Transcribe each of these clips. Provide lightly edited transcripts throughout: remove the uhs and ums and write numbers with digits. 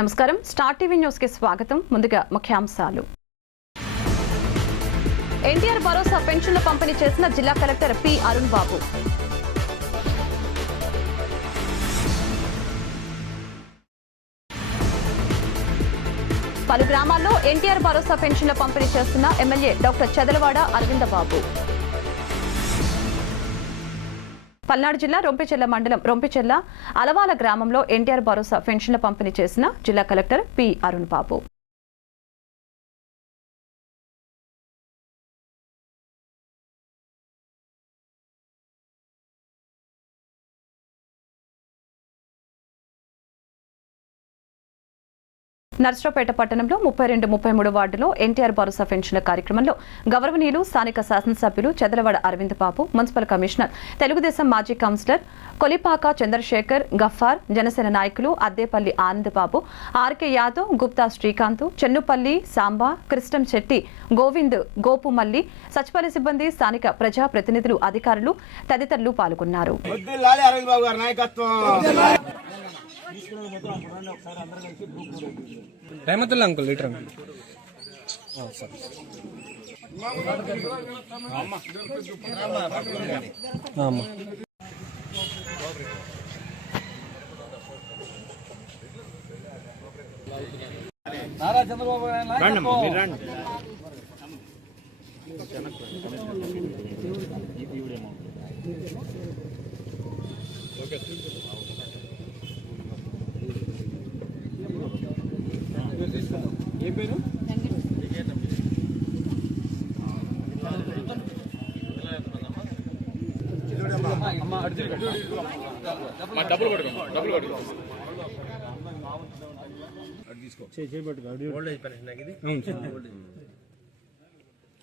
నమస్కారం star TV news కి స్వాగతం. ముందుగా ముఖ్యాంశాలు. ఎన్టీఆర్ భరోసా పెన్షన్ల పంపిణీ చేసిన జిల్లా కలెక్టర్ పి అరుణ్ బాబు. పలు గ్రామాల్లో ఎన్టీఆర్ భరోసా పెన్షన్ల పంపిణీ చేస్తున్న ఎమ్మెల్యే డాక్టర్ చదలవాడ అరవింద బాబు. పల్నాడు జిల్లా రొంపిచెర్ల మండలం రొంపిచెర్ల అలవాల గ్రామంలో ఎన్టీఆర్ భరోసా పెన్షన్ల పంపిణీ చేసిన జిల్లా కలెక్టర్ పి అరుణ్ బాబు. నర్సరావుపేట పట్టణంలో 32-33 వార్డులో ఎన్టీఆర్ భరోసా పెన్షన్ల కార్యక్రమంలో గౌరవనీయులు స్థానిక శాసనసభ్యులు చదలవాడ అరవింద్ బాబు, మున్సిపల్ కమిషనర్, తెలుగుదేశం మాజీ కౌన్సిలర్ కొలిపాక చంద్రశేఖర్, గఫార్, జనసేన నాయకులు అద్దేపల్లి ఆనంద్ బాబు, ఆర్కే యాదవ్, గుప్తా శ్రీకాంత్, చెన్నుపల్లి సాంబా, కృష్ణం శెట్టి, గోవింద్, గోపుమల్లి, సచివాలయ సిబ్బంది, స్థానిక ప్రజా ప్రతినిధులు, అధికారులు తదితరులు పాల్గొన్నారు. रहमतुल्लाह अंकल लीटर नारा चंद्रबाबु ఏ పేరు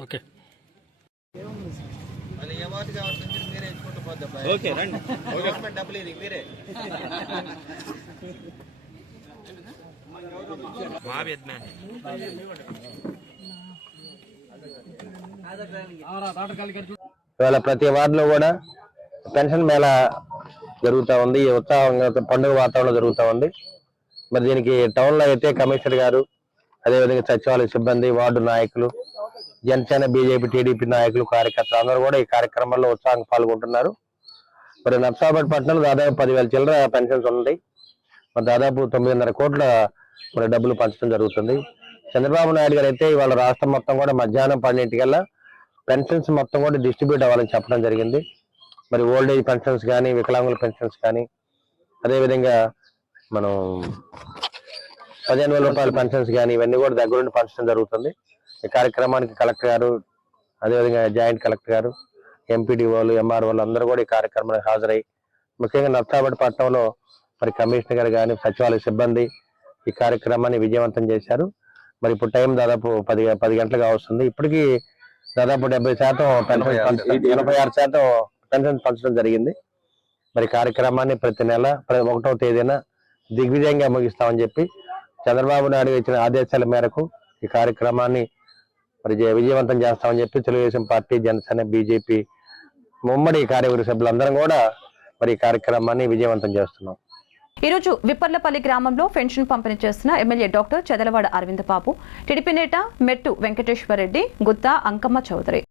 ఓకే ఓకే రండి డబ్బులు ఇది మీరే ఇవాళ ప్రతి వార్డులో కూడా పెన్షన్ మేళా జరుగుతూ ఉంది. ఉత్సాహంగా పండుగ వాతావరణం జరుగుతూ ఉంది. మరి దీనికి టౌన్ లో అయితే కమిషనర్ గారు, అదేవిధంగా సచివాలయ సిబ్బంది, వార్డు నాయకులు, జనసేన, బీజేపీ, టీడీపీ నాయకులు, కార్యకర్తలు అందరూ కూడా ఈ కార్యక్రమంలో ఉత్సాహంగా పాల్గొంటున్నారు. మరి నర్సాబాద్ పట్టణంలో దాదాపు 10,000 చిల్లర పెన్షన్స్ ఉన్నాయి. మరి దాదాపు 9.5 కోట్ల మరి డబ్బులు పంచడం జరుగుతుంది. చంద్రబాబు నాయుడు గారు అయితే ఇవాళ రాష్ట్రం మొత్తం కూడా మధ్యాహ్నం 12 పెన్షన్స్ మొత్తం కూడా డిస్ట్రిబ్యూట్ అవ్వాలని చెప్పడం జరిగింది. మరి ఓల్డ్ ఏజ్ పెన్షన్స్ కానీ, వికలాంగుల పెన్షన్స్ కానీ, అదేవిధంగా మనం 15,000 రూపాయల పెన్షన్స్ కానీ ఇవన్నీ కూడా దగ్గరుండి పంచడం జరుగుతుంది. ఈ కార్యక్రమానికి కలెక్టర్ గారు, అదేవిధంగా జాయింట్ కలెక్టర్ గారు, ఎంపీడీఓలు, ఎంఆర్ఓలు అందరూ కూడా ఈ కార్యక్రమానికి హాజరై, ముఖ్యంగా నర్సాబాద్ పట్టణంలో మరి కమిషనర్ గారు కానీ, సచివాలయ సిబ్బంది ఈ కార్యక్రమాన్ని విజయవంతం చేశారు. మరి ఇప్పుడు టైం దాదాపు 10 గంటలుగా వస్తుంది. ఇప్పటికీ దాదాపు 70% పెన్షన్, 86% పెన్షన్ పంచడం జరిగింది. మరి కార్యక్రమాన్ని ప్రతి నెల 1వ తేదీన దిగ్విజయంగా ముగిస్తామని చెప్పి చంద్రబాబు నాయుడు ఇచ్చిన ఆదేశాల మేరకు ఈ కార్యక్రమాన్ని మరి విజయవంతం చేస్తామని చెప్పి తెలుగుదేశం పార్టీ, జనసేన, బీజేపీ ముమ్మడి కార్యవర్గ సభ్యులందరం కూడా మరి ఈ కార్యక్రమాన్ని విజయవంతం చేస్తున్నాం. ఈ రోజు విప్పర్లపల్లి గ్రామంలో పెన్షన్ పంపిణీ చేస్తున్న ఎమ్మెల్యే డాక్టర్ చదలవాడ అరవింద్ బాబు, టీడీపీ నేత మెట్టు వెంకటేశ్వర రెడ్డి, గుత్తా అంకమ్మ చౌదరి.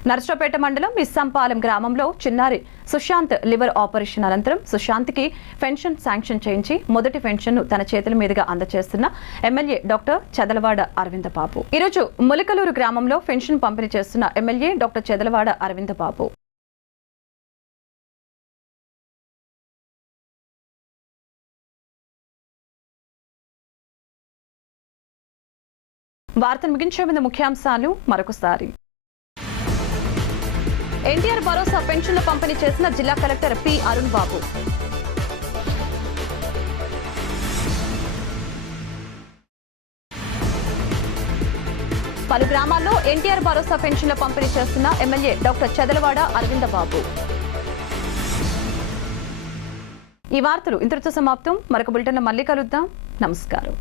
నర్సరావుపేట మండలం ఇస్సాంపాలెం గ్రామంలో చిన్నారి సుశాంత్ లివర్ ఆపరేషన్ అనంతరం సుశాంత్కి పెన్షన్ శాంక్షన్ చేయించి మొదటి పెన్షన్ తన చేతుల మీదుగా అందజేస్తున్న ఎమ్మెల్యే డాక్టర్ చదలవాడ అరవింద్ బాబు. ఈరోజు ములకలూరు గ్రామంలో పెన్షన్ పంపిణీ చేస్తున్న ఎమ్మెల్యే డాక్టర్ చదలవాడ అరవింద్ బాబు. వార్తను ముగించే ముందు ముఖ్యాంశాలు మరొకసారి. ఎన్టీఆర్ భరోసా పెన్షన్ల పంపిణీ చేసిన జిల్లా కలెక్టర్ పి అరుణ్ బాబు. పలు గ్రామాల్లో ఎన్టీఆర్ భరోసా పెన్షన్ల పంపిణీ చేస్తున్న ఎమ్మెల్యే డాక్టర్ చదలవాడ అరవింద్ బాబు. ఈ వార్తలు ఇంతటితో సమాప్తం. మరొక బులెటిన్లో మళ్ళీ కలుద్దాం. నమస్కారం.